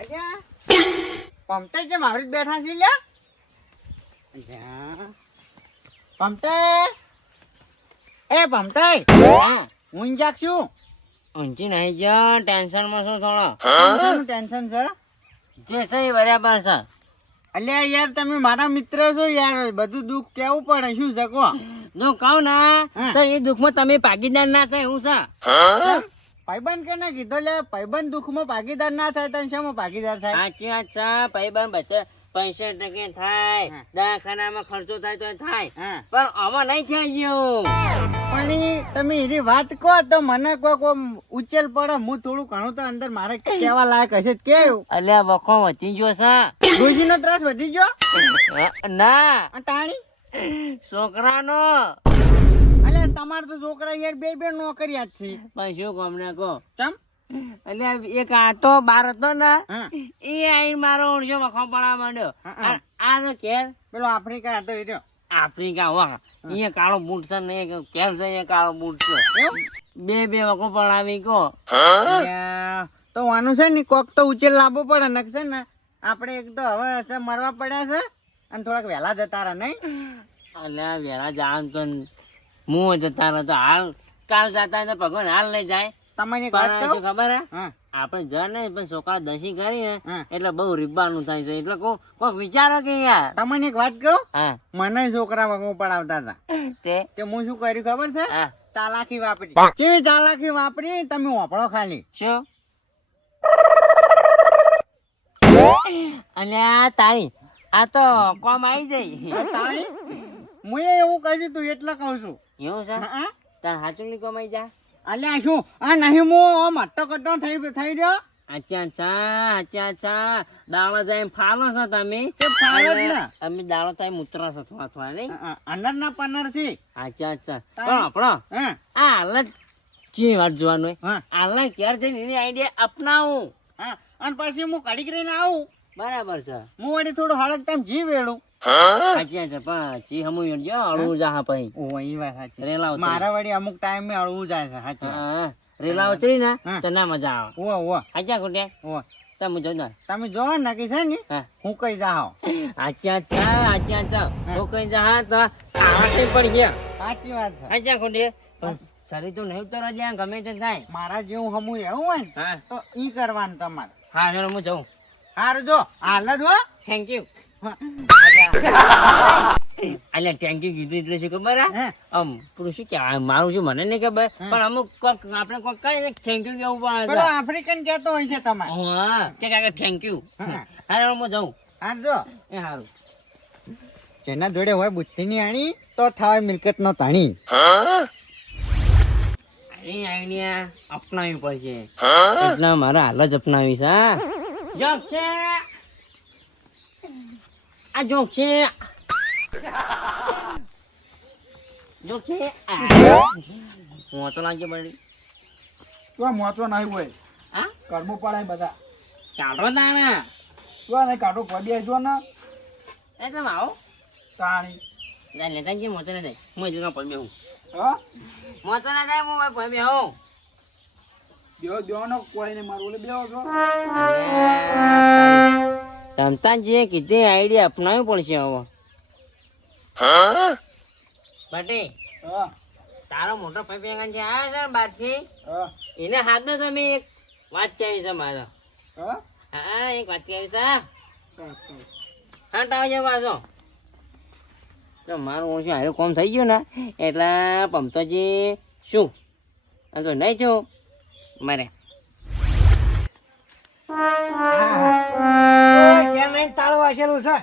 અલ્યા પમતે જે મારી બેઠા છે લ્યા અલ્યા પમતે એ પમતે હું જાગ છું ઊંચી નહીં જા ટેન્શન માં શું થોડો ટેન્શન છે જે સહી બરાબર છે. અલ્યા યાર તમે મારા મિત્ર છો યાર બધું દુઃખ કેવું પડે શું છે કો જો કહું ને તો એ દુઃખમાં તમે ભાગીદાર ના થાય એવું છે. ભાઈબંધ કે ના કીધો લે ભાઈબંધ દુઃખમાં ભાગીદાર ના થાય તો શેમાં ભાગીદાર થાય સાચી વાત છે. ભાઈબંધ બધા 65% થાય, દવાખાનામાં ખર્ચો થાય તો થાય, પણ આમાં નહીં થઈ ગયું. પણ તમે એની વાત કહો તો મને કોક ઉચેલ પડે હું થોડું ઘણું તો અંદર મારે કેવા લાયક હશે કેવું અલ્યા વખો વધી ગયો છે. ડોશી નો ત્રાસ વધી ગયો ના તાણી છોકરાનો. અલ્યા તમારે તો છોકરા યાર બે બે નોકરિયા જ છે પણ શું ગમને કહો ચમ એટલે એક આ તો બાર હતો ને એ આઈને મારો ઓળશો વખો પડવા માંડ્યો. આ તો કેર પેલો આફ્રિકા હતો એ રહ્યો આફ્રિકા વાહ અહીંયા કાળો બૂટ છે ને એક કેર છે અહીંયા કાળો બૂટ છે. બે બે વખો પડાવી કહો તો વાનું છે ને કોક તો ઉચેલ લાવવો પડે ને છે ને આપણે એક તો હવે મરવા પડ્યા છે અને થોડાક વહેલા જતા રહે નહીં અલ્યા વેલા જાણ તો હું જતા રહો તો હાલ કાલ જતા તો ભગવાન હાલ લઈ જાય. તમને એક વાત પણ કહું શું ખબર હે આપણે જર નહીં પણ છોકરા દસી કરી ને એટલે બહુ રીબાનું થાય છે. એટલે કોક વિચારો કે યાર તમને એક વાત કહું હા મને છોકરા વગો પડાવતા હતા તે હું શું કર્યું ખબર છે હા ચાલાકી વાપરી કેવી ચાલાકી વાપરી તમે વાપરો ખાલી શું અલ્યા તારી આ તો કોમ આવી જાય તાણી હું એવું કર્યું તું એટલે કઉ છું એવું છે તાર હાચું ની કોમ આવી જા. અલ્યા શું આ નહીં હું મટ્ટો કટ્ટો થઈ રહ્યો અચ્છા અચ્છા દાળો જાય ફાલો છો તમે ફાલો જ ને. અમે દાળો થાય મૂત્ર છો થોડા થોડા નહીં. અનર ના પનર છે અચ્છા પણ આપણો આ હાલ જ જે વાત જોવાનું હોય હાલ ક્યારે જઈને એની આઈડિયા અપનાવું અને પછી હું કડીક રહીને આવું બરાબર છે. હું વળી થોડું હળક તેમ જી વેળું અચ્છા પણ ચી હમું જો હળવું જા પછી ઓ એ વાત સાચી રેલા ઉતરી. મારા વળી અમુક ટાઈમે હળવું જાય છે સાચી હા, રેલા ઉતરી ને તો ના મજા આવે. ઓ અચ્છા ખોટે ઓ તમે જોજો તમે જોવો ને કે છે ને હા હું કઈ જાઉં અચ્છા તો કઈ જા તો આવા પડી ગયા. સાચી વાત છે અચ્છા ખોટે પણ શરીર તો નહીં ઉતરવા જ્યાં ગમે તે થાય. મારા જેવું હમું એવું હોય ને હા તો ઈ કરવાનું તમારે હા ચલો હું જાઉં. હારું જો હાલ જ હો થેન્ક યુ. અલ્યા થેન્ક યુ કીધું એટલે શું ખબર હે? આમ પેલું શું કે મારું શું મને નહીં ખબર પણ અમુક કોક આપણે કોક કઈ થેન્ક યુ કેવું પેલો પડે. આફ્રિકન કેતો હોય છે તમારે હા કે કાકા થેન્ક યુ. હા હું જાઉં. હાર જો એ સારું. જેના જોડે હોય બુદ્ધિ ની આણી તો થાય મિલકત નો ધણી એ આઈડિયા અપનાવી પડશે એટલે મારે હાલ જ અપનાવી છે. જોક છે આ જોક છે જોક છે હું તો લાગી પડી તો મોચો નહીં હોય હા કરવું પડે બધા ચાલો તાણા તો નહીં કાઢો પડી જો ને એ તમે આવો તાણી લેતા જે મોચો ના જાય હું હજુ પડી બેહું હા મોચો ના જાય હું પડી બેહું. બેહો ને કોઈ ને મારું ઓલે બેહો છો રમતાજીએ કીધી આઈડિયા અપનાવવી પડશે હવે. બટી હા તારો મોટો ભાઈ છે આ છે બારથી હા એને હાથ ને તમે એક વાત કહેવી છે મારે. હા હા એક વાત કહેવી છે. હા ટાવજો પાછો તો મારું ઓછું હારું કોમ થઈ ગયું ને એટલે પમતોજી શું અને તો નહીં છું મારે કેમ નહીં તાળું વાંચેલું છે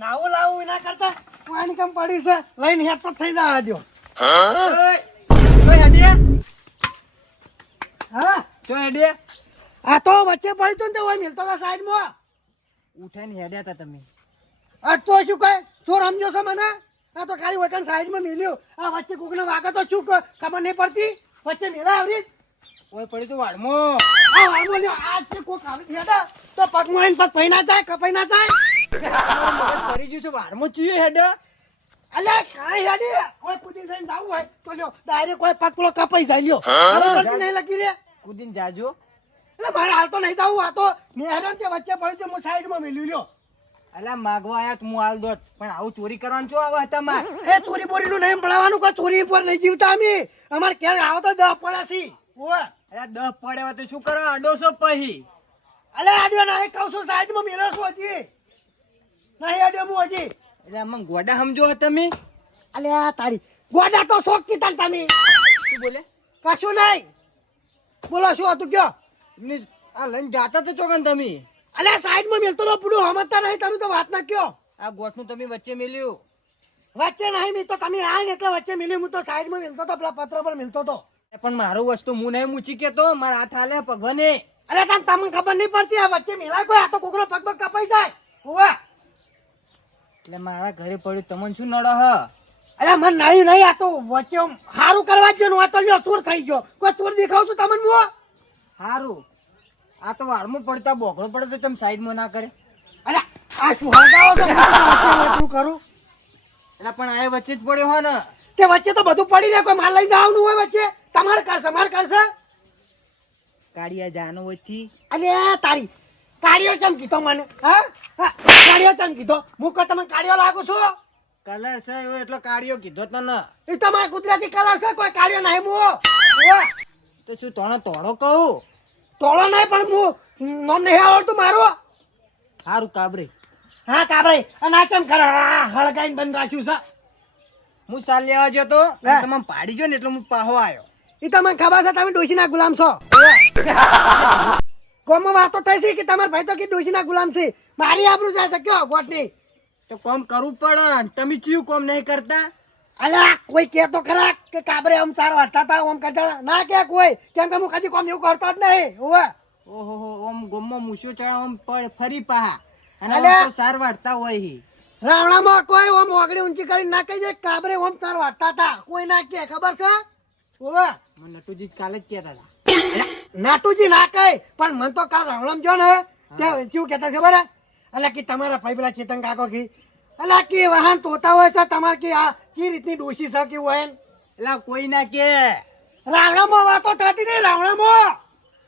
નાવું લાવું વિના કરતા પાણી કમ પડ્યું છે લઈને હેઠ તો થઈ જવા દો હા આ તો વચ્ચે પડ્યું તું ને તો મિલતો હતો સાઈડમાં ઉઠાઈને હેડ્યા હતા તમે આ તો શું કહે ચોર સમજો છો મને આ તો ખાલી વખત સાઈડમાં મેલ્યું આ વચ્ચે કોકને વાગે તો શું ખબર નહીં પડતી વચ્ચે મેલા આવડી ઓય પડી તો વાળમો આ વાળમાં લ્યો આ છે કોક આવડી હેડા તો પગમાં આવીને પગ પૈ ના જાય કપાઈ ના જાય કરી ગયું છે વાળમો ચીયો હેડ અલ્યા કાંઈ હેડી કોઈ કુદી થઈને જાવું હોય તો લ્યો ડાયરેક્ટ કોઈ પગ પેલો કપાઈ જાય લ્યો ખબર પડતી નહીં લગી રે કુદીને જાજો એટલે મારે હાલ તો નહીં જવું, આ તો મેહરાન તે વચ્ચે પડી છે, હું સાઈડમાં મેલ્યું લ્યો. અલા માગવા આયા તો હું હાલ દોત, પણ આવું ચોરી કરવાનું શું આવે તમારે? એ ચોરી બોરીનું નહીં ભણાવવાનું, કોઈ ચોરી ઉપર નહીં જીવતા અમે. અમારે ક્યારે આવો તો 10 પડાશી. ઓવે અરે 10 પડે હોય તો શું કરો અડોસો પછી? અલે આડ્યો નહીં કહું છું, સાઈડમાં મેલો છું હજી નહીં આડ્યો હું હજી. એટલે આમાં ગોડા સમજો હો તમે? અલે આ તારી ગોડા તો શોખ કીધા ને તમે. શું બોલે? કશું નહીં. બોલો શું હતું કયો? એમની આ લઈને જાતા તો ચોકન તમે? અલે સાઈડમાં મેલતો તો પૂરું સમજતા નહીં તમે તો વાત ના કયો. આ ગોઠનું તમે વચ્ચે મેલ્યું. વચ્ચે નહીં મેં તો તમે આયા ને એટલે વચ્ચે મેલ્યું. હું તો સાઈડમાં મેલતો તો, પેલા પત્ર પર મેલતો તો. પણ મારું વસ્તુ હું નહીં મૂચી કેતો, મારા હાથ હાલે ભગવાને. અરે તમને ખબર નહીં પડતી આ વચ્ચે મેલાય કોઈ, આ તો કોકનો પગ પગ કપાઈ જાય. ઓવે એટલે મારા ઘરે પડ્યું તમને શું નડો હ? અરે મને નહીં નહીં, આ તો વચ્ચે સારું કરવા જ આ તો લ્યો ચોર થઈ ગયો. કોઈ ચોર દેખાવ છું તમને હું? હારું, આ તો વાળમાં પડતા બોકડો પડે તો તમે સાઈડમાં ના કરે. અરે આ શું હળગાવો છો? વચ્ચે કરું એટલે પણ આ વચ્ચે જ પડ્યો હો ને. તે વચ્ચે તો બધું પડી રહે, કોઈ માલ લઈ જવાનું હોય વચ્ચે. તમારે કરશે મારે કરશે. કાળિયા જાનો હોયથી. અરે તારી કાળિયો ચમ કીધો મને? હા કાળિયો ચમ કીધો? હું કોઈ તમે કાળિયો લાગુ છું? કલર છે એવો એટલો કાળિયો કીધો તો ને. એ તમારે કુદરતી કલર છે, કોઈ કાળિયો નહીં. હું તો શું તોણો તોડો કહું? તોડો નહીં, પણ હું નોમ નહીં આવડતું મારું. હારું કાબરે. હા કાબરે. અને આ ચમ કરે? હળગાઈને બંધ રાખ્યું છે. હું સાલ લેવા ગયો તો હે? તમે પાડી ગયો ને એટલે હું પાહો આવ્યો. એ તમને ખબર છે તમે ડોશીના ગુલામ છો? કોમમાં વાતો થઈ છે કે તમારા ભાઈ તો કે ડોશીના ગુલામ છે. મારી આબરૂ જાય છે કયો ગોઠની? તો કોમ કરવું પડે ને. તમે ચિયું કોમ નહીં કરતા? અલ્યા કોઈ કે તો ખરા કે કાબરે આમ ચાર વાટતા હતા, આમ કરતા હતા? ના કે કોઈ, કેમ કે હું કદી કોમ એવું કરતો જ નહીં. ઓવે ઓહો ઓમ ગોમમાં મૂછો ચડાવ આમ ફરી પાહા અને અલ્યા! આમ તો સાર વાળતા હોય હી. રાવણામાં કોઈ ઓમ ઓગળી ઊંચી કરી ના કહી જાય કાબરે ઓમ ચાર વાટતા હતા. કોઈ ના કે ખબર છે? ઓવે મને નટુજી કાલે જ કહેતા હતા. નાટુજી ના કહે, પણ મને તો કાલ રાવણમ જો ને ત્યાં શું કહેતા ખબર હે? અલ્યા કે તમારા ભાઈ પેલા ચેતન કાકો કી અલ્યા કે વાહન તોતા હોય છે તમારે કે આ કે રીતની ડોશી છે કે હોય એટલે કોઈ ના કે રાવણામાં વાતો થતી નહીં. રાવણામાં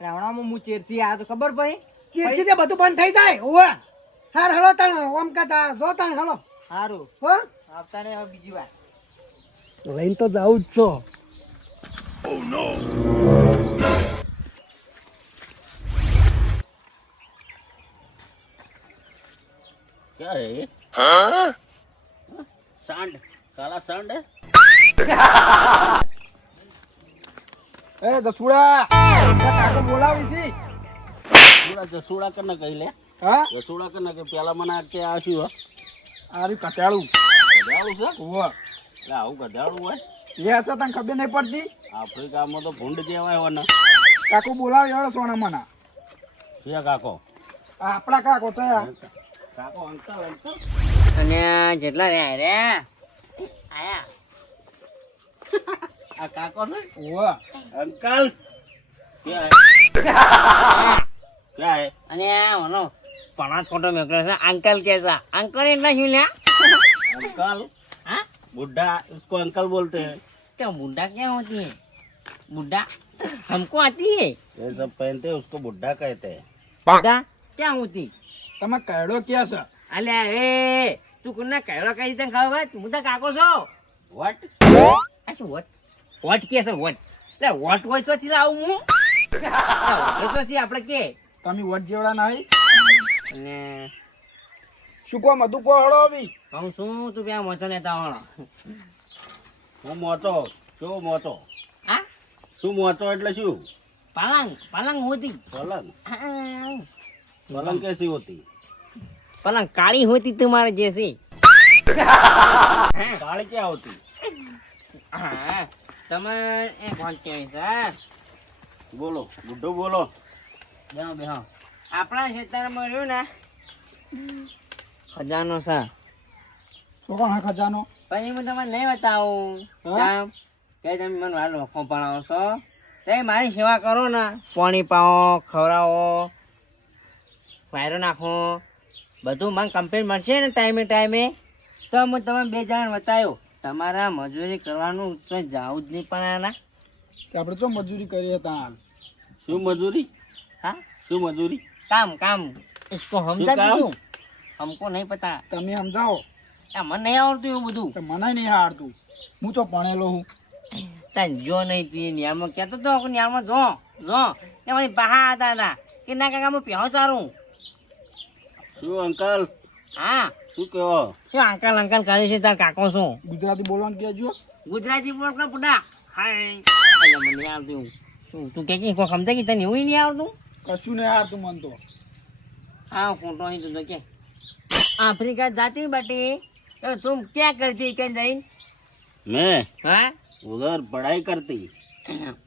રાવણામાં હું ચેરસી આ તો ખબર ભાઈ. ચીરસી તે બધું બંધ થઈ જાય. ઓવે હાર હળો તને ઓમ કહેતા જો તને હળો સારું હો આવતા ને હવે બીજી વાર. લઈને તો જાઉં જ છો. क्या है ये? सांड काला सांड है એ દસુડા કાકો બોલાવી છી. थोड़ा जसूड़ा करना कही ले હા जसूड़ा करना के पेला मना के आशु है આરી કટાળું गधाड़ू से ઓવો એટલે આવું ગધાડું હોય એ હશે તને ખબર નહીં પડતી. આફ્રિકામાં તો ભૂંડ જેવાય હોય ને કાકો બોલાવી એવડો સોના મના. છે કાકો આપણા કાકો છે આ. કાકો અંકલ અંકલ અને જેટલા રે આયા આ કાકો છે ઓવો अंकल क्या है क्या है અને ઓનો પણા ફોટો મેકલો છે અંકલ કે છે. અંકલ એટલે શું લ્યા? अंकल हाँ बुढ़ा उसको अंकल बोलते हैं क्या बुढ़ा क्या होती है? बुढ़ा हमको आती है. ये सब पहनते हैं उसको बुढ़ा कहते हैं बुढ़ा क्या होती? તમે કયડો કે છે? અલ્યા એ તું કોના કહેવા કઈ તને ખબર? હું તો કાકો છો. व्हाट આ શું વટ વટ કે છે વટ? એટલે વટ હોય તો થી લાવું હું એ તો સી આપણે કે તમે વટ જેવડા નહીં. અને શું કો મધુ કો હળો આવી. કહું શું તું ત્યાં મોચો લેતા હોણો. હું મોટો શું મોટો હા શું મોટો એટલે શું પલંગ પલંગ હોતી. पलंग હા, पलंग कैसी होती पलंग काली होती तुम्हारे जैसी. काली क्या होती હા તમે એ કોણ કહેવાય છે? बोलो बुड्ढो बोलो બેહો બેહો. આપણા ખેતરમાં રહ્યું ને ખજાનો છે. શું કોણ ખજાનો? પછી હું તમને નહીં બતાવું હા? કેમ કે તમે મને હાલ વખો પડાવો છો. તમે મારી સેવા કરો ને, પાણી પાવો, ખવડાવો, વાયરો નાખો, બધું મને કમ્પ્લીટ મળશે ને ટાઈમે ટાઈમે તો હું તમે 2 જણ બતાવ્યો. તમારા મજૂરી કરવાનું તો જાવું જ નહીં પણ આના. કે આપણે તો મજૂરી કરીએ તા. શું મજૂરી હા શું મજૂરી? काम काम इसको समझा શું કામ? તું हमको नहीं पता તમે સમજાવો આ મને નહીં આવડતું એવું બધું તો મને નહીં આવડતું. હું તો ભણેલો હું. તાન જો નહીં તી ન્યામાં કહેતો તો કે ન્યામાં જો જો એ મારી બહા હતા હતા કે ના કાકા હું પહેલો ચારું શું અંકલ? હા શું કહો? શું અંકલ અંકલ કરે છે તાર કાકો શું ગુજરાતી બોલવાનું કહેજો. ગુજરાતી બોલ કે પુડા હાય અલા મને નહીં આવતું એવું. શું તું કે કોઈ સમજે કે તને એવું નહીં આવતું કશું નહીં આવડતું મને તો. हाँ फोटो ही तो क्या अफ्रीका जाती बटी तो तुम क्या करती क्या नहीं मैं हाँ उधर पढ़ाई करती.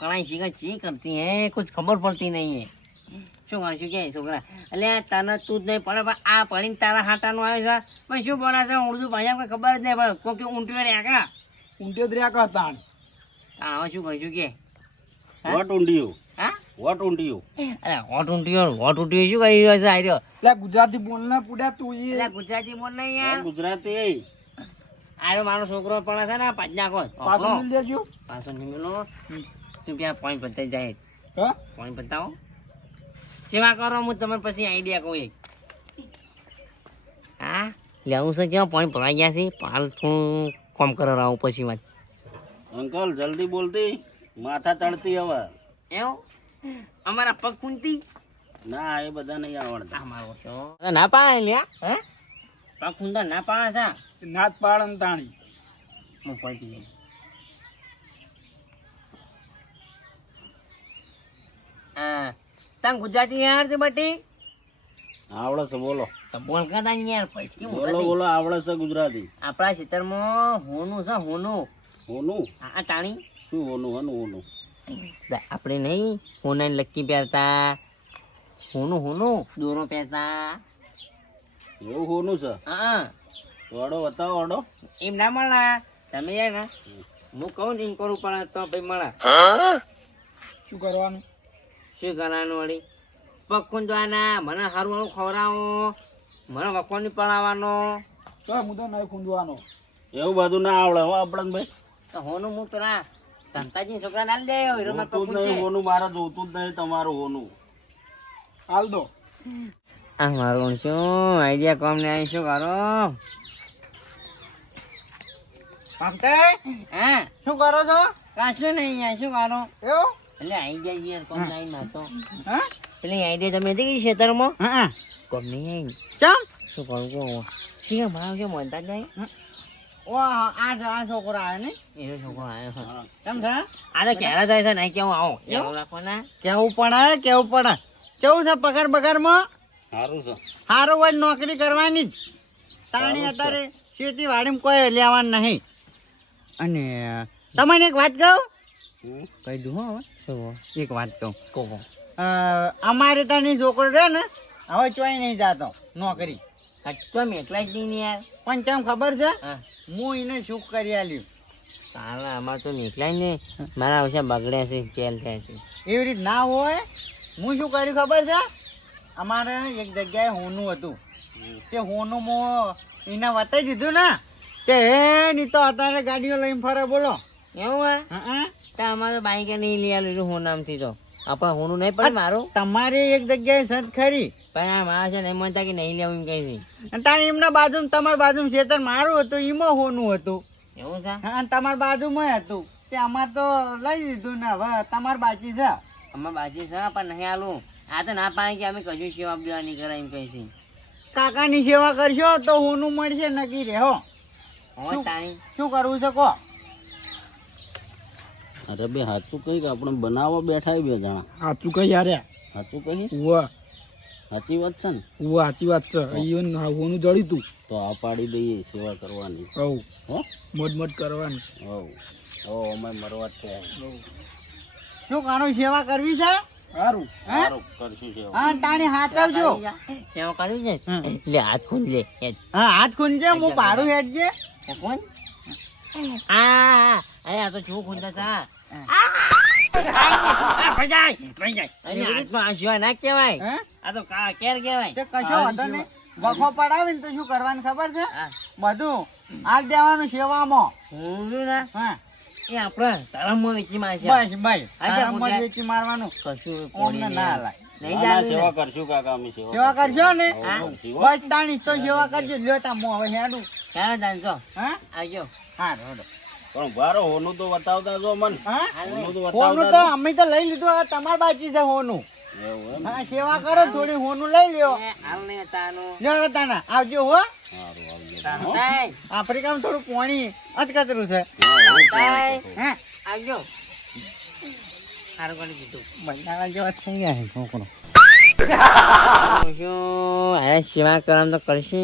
कढ़ाई सीखा ची करती है कुछ खबर पड़ती नहीं है શું કહું છું કે છોકરા એટલે તને તું જ નહીં પડે પણ આ પડીને તારા હાટાનું આવે છે પણ શું બોલા છે ઉર્દુ ભાષા કોઈ ખબર જ નહીં પડે કોઈ ઊંટવે રહ્યા કા ઊંટે જ રહ્યા કરતા. હા શું કહું છું કે હા? What ઊંડિયું? હા What ઊંડિયું? અરે હોટ ઊંટીઓ શું કહી રહ્યો છે આ રહ્યો એટલે ગુજરાતી બોલને પૂડ્યા તું એ. એટલે ગુજરાતી બોલ નહીં યાર ગુજરાતી. આરો મારો છોકરો પણ છે ને પાંચ નાખો પાછું મિલ દેજો. પાછો નિમેલો તું ત્યાં પોઈન્ટ બતાવી જાય હા પોઈન્ટ બતાવો સેવા કરો હું તમને પછી આઈડિયા કહું એક હા લેવું છે ક્યાં પોઈન્ટ ભરાઈ ગયા છે હાલ થોડું કોમ કરો આવું પછી વાત અંકલ જલ્દી બોલતી, માથા ચડતી હવે. એવું અમારા પગ કુંતી ના એ બધા નહીં આવડતા. અમારો છો ના પાડે લ્યા હે પગ કુંતા ના પાડે છે નાત પાડન તાણી. હું પડી લઈ હા તને ગુજરાતી યાર છે બટી આવડે છે બોલો. તો બોલ કરતા ને યાર પછી કેમ બોલો બોલો આવડે છે ગુજરાતી. આપણા ખેતરમાં હોનું છે હોનું હોનું? આ ટાણી શું હોનું? હનું હોનું? આપણે નહીં હોનાની લક્કી પહેરતા હોનું હોનું દોરો પહેરતા એવું હોનું છે? હા તો અડો બતાવો અડો. એમ ના મળે તમે યાર ને હું કહું ને એમ કરવું પડે તો ભાઈ મળે શું કરવાનું? શું કરવાનું વળી પગ ખૂંદવાના મને સારું સારું ખવડાવો મને વખવાની પડાવવાનો તો હું તો નહીં ખૂંદવાનો. એવું બધું ના આવડે હો આપણે ભાઈ. તો હોનું હું પેલા ધંતાજી છોકરા ના દે હીરો માર પગ જોતું જ નહીં ખૂંદશે. હોનું, મારે જોતું જ નહીં તમારું હોનું. હાલ દો. આ મારું શું આઈડિયા કોમ ને આવી શું કરો હા શું કરો છો? કાશું નહીં યાર શું કરો એવું? એટલે આઈડિયા યાર કોમ નહીં મારતો હા? પેલી આઈડિયા તમે હતી કે ખેતરમાં હા. કોમ નહીં ચમ? શું કરું કહો શીખે ભાવ કે મનતા જ નહીં વાહ, આ છોકરો આવે ને? એનો છોકરો આવ્યો છે કેમ છે? આ તો ક્યારે જાય છે નહીં કેવું આવો એવું રાખો ના કેવું પડે, કેવું પડે. કેવું છે પગાર બગારમાં? સારું છે. હારો હોય નોકરી કરવાની જ. તાણી અત્યારે ખેતી વાડીમાં કોઈ લેવાનું નહીં. અને તમને એક વાત કહું? હમ? કહી દઉં હો હવે. શું એક વાત કહું. કહો અમારે ત્યાંની છોકરો છે ને હવે ચોય નહીં જાતો નોકરી. સાચો મેં એકલા જ નહીં ને યાર પણ ચમ ખબર છે? હા હું એને સુખ કરી આલ્યું. સાલા અમારે તો નીકળાય ને મારા ઓછા બગડ્યા છે ચેલ થયા છે એવી રીત ના હોય. હું શું કર્યું ખબર છે? અમારે એક જગ્યાએ હોનું હતું. તે હોનું મો એને વતાવી દીધું ને તે હે ની તો અત્યારે ગાડીઓ લઈને ફરે બોલો. એવું હે હં? તો અમારે બાઈકે નહીં લઈ આવેલું હું નામથી તો આપણે હોનું નહીં પડે મારું તમારી એક જગ્યાએ સત ખરી. પણ આ મારા છે ને એમ હતા કે નહીં લેવું એમ કહે છે અને તારે એમના બાજુમાં તમારી બાજુમાં ખેતર મારું હતું એમાં હોનું હતું. એવું છે અને તમારી બાજુમાં હતું તે અમારે તો લઈ લીધું ને હવે તમારી બાકી છે. અમારે બાજુ છે પણ નહીં આલું આ તો ના પાડે કે અમે કશું સેવા દેવા નહીં કરે એમ કહે છે કાકાની સેવા કરશો તો હોનું મળશે નક્કી રહો. હવે તાણી શું કરવું છે કહો? અરે બે સાચું કહી કે આપણે બનાવવા બેઠા બે જણા. સાચું કઈ યાર. સાચું કહી? ઉવા સાચી વાત છે ને? ઉવા સાચી વાત છે. અહીંયા હોનું જળી તું. તો આ પાડી દઈએ સેવા કરવાની. હવ હો મોજ મોજ કરવાની. હવ અમે મરવા જ થયા. શું કાનું સેવા કરવી છે? સારું. સારું કરશું સેવા. હા તાણી હાચવજો. સેવા કર્યું છે લે હાથ ખોલ લે હા હાથ ખૂંદજે હું પાડું હેડજે. કોણ આ અરે આ તો શું ખુંદા હતા આ સિવાય ના કેવાય હે? આ તો કેર કેવાય તે કશો વાંધો નહીં. વખો પડાવે ને તો શું કરવાનું ખબર છે? હા. બધું હાલ દેવાનું સેવામાં. હું છું ને હા એ આપણે તળમમાં વેચી મારશે બસ બસ હા, તારામાં જ જા, વેચી મારવાનું કશું ઓમને ના હલાય. નહીં ના, ના, જાતું સેવા ને. કરશું કાકા અમે સેવા કરશો ને હા, સેવા. બસ તાણી તો સેવા કરજો લ્યો તા મો હવે હેડું ચાલો જાણશો હા આવજો હા હેડો પણ બારો હોનું તો બતાવતા જો મન હા હોનું તો હોનું તો બતાવતા અમે તો લઈ લીધું હવે તમાર બાકી છે હોનું જો. એવું એમ હા સેવા કરો થોડી હોનું લઈ લ્યો એ હાલ નહીં તાનું લ્યો તાના આવજો હો સારું આવજો તાનું હો. થાય. આફ્રિકામાં થોડું પાણી અચકતરું છે થાય. હે આવજો સારું કરી દીધું બંધારા જેવા થઈ ગયા છે છોકરો શું આ સેવા કરમ તો કરશે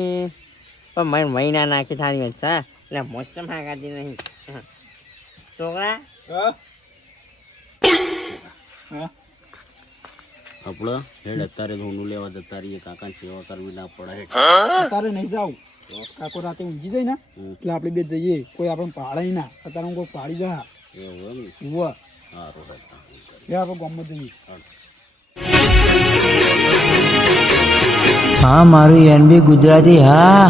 પણ મને મહિના નાખી થાળી વાત છે એટલે મોચમ હાકાતી નહીં છોકરા આપણે હેડ અત્યારે જ હોનું લેવા જતા રહીએ કાકા સેવા કરવી ના પડે હેડ. તારે નહીં જાવ કાકો રાતે ઊંઘી જાય ને એટલે આપણે બે જઈએ કોઈ આપણે પાડાય ના અત્યારે કોઈ પાડી જા એવું એમ ને? ઉવા સારું હેડ. લે આપણે ગામમાં જઈએ હા મારું એનબી ગુજરાતી હા